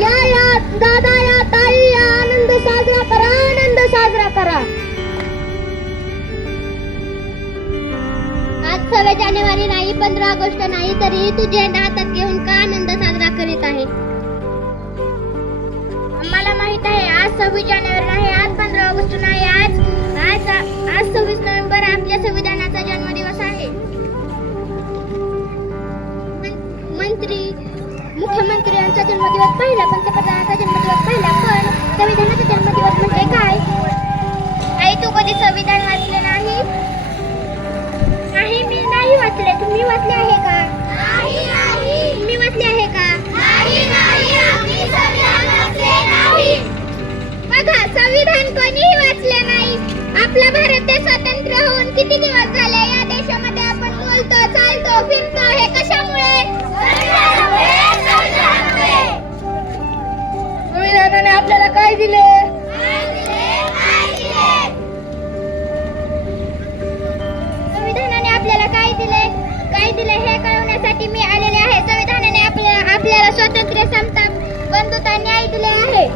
या दादा या ताई या, आनंद साजरा करा, आनंद साजरा करा. आज 6 जानेवारी नाही, 15 ऑगस्ट नाही, तरी तू झेंडा हातात घेऊन का आनंद साजरा करीत आहे? आम्हाला माहित आहे आज 26 जानेवारी नाही, आज 15 ऑगस्ट नाही, आज 26 नोव्हेंबर आपल्या संविधानाचा जन्मदिवस आहे. मंत्री मुख्यमंत्री यांचा जन्मदिवस पहिला, पंतप्रधानाचा जन्मदिवस पहिला, पण संविधानाचा जन्मदिवस म्हणजे काय? आई तू कधी संविधान वाचले नाही? नाही, मी नाही वाचले. तुम्ही वाचले आहे का? तुम्ही वाचले आहे का? बघा, संविधान कोणीही वाचले नाही. आपला भारत देश स्वतंत्र होऊन किती दिवस झाले? या देशामध्ये आपण बोलतो, चालतो, फिरतो, हे कशामुळे? संविधानाने आपल्याला काय दिले? संविधानाने आपल्याला काय दिले? काय दिले हे कळवण्यासाठी मी आलेले आहे. संविधानाने आपल्याला स्वातंत्र्य, समता, बंधुता, न्याय दिले आहे.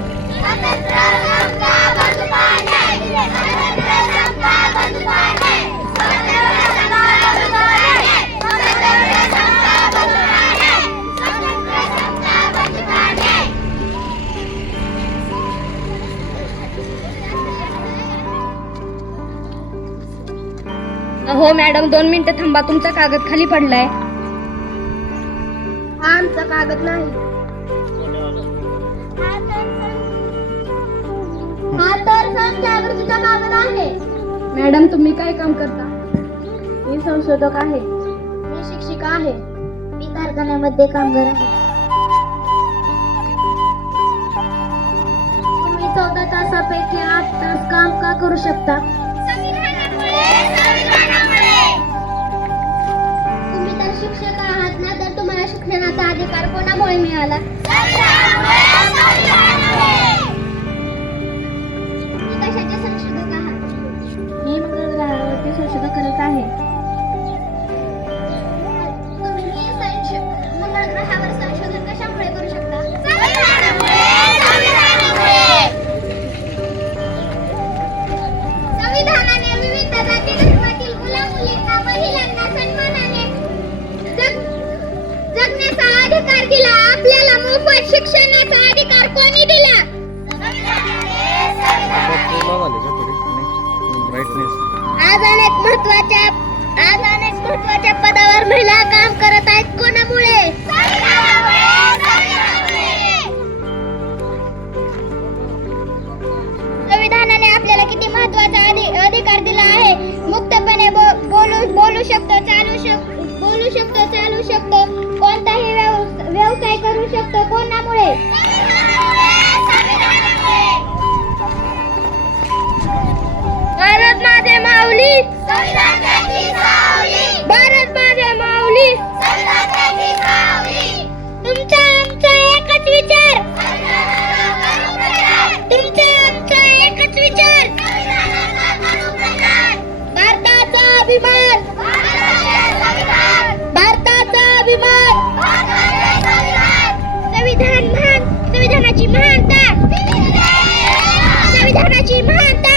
हो मॅडम, 2 मिनिटं थांबा, तुमचा कागद खाली पडलाय. हा आमचा कागद नाही. हा तर संजागृतीचा कागद आहे. मॅडम, तुम्ही काय काम करता? मी संशोधक आहे. मी शिक्षिका आहे. मी कारखान्यामध्ये कामगार आहे. तुम्ही 14 तासापैकी 8 तास काम का करू शकता? तुम्ही तर शिक्षक आहात ना, तर तुम्हाला शिक्षणाचा अधिकार कोणामुळे मिळाला? तुम्ही कशाचे संशोधक आहात? मी मंगळ ग्रहावरती संशोधन करत आहे. तुम्ही मंगळ ग्रहावर संशोधन कशामुळे करू शकता? संविधानाने विविध जाती धर्मातील मुला मुलींना, महिलांना सन्मानाने जगण्याचा अधिकार दिला. आपल्याला मोफत शिक्षणाचा अधिकार कोणी दिला? आज अनेक महत्त्वाच्या पदावर महिला काम करत आहेत. कोणामुळे? संविधानाने आपल्याला किती महत्त्वाचा अधिकार दिला आहे. मुक्तपणे बोलू शकतो, चालू शकतो, कोणताही व्यवसाय करू शकतो. कोणामुळे? भारत माझे माऊली, भारत माझे माऊली. तुमचा आमचा एकच विचार, तुमचा आमचा एकच विचार. भारताचा अभिमान, भारताचा अभिमान. संविधान महान, संविधानाची महानता, संविधानाची महानता.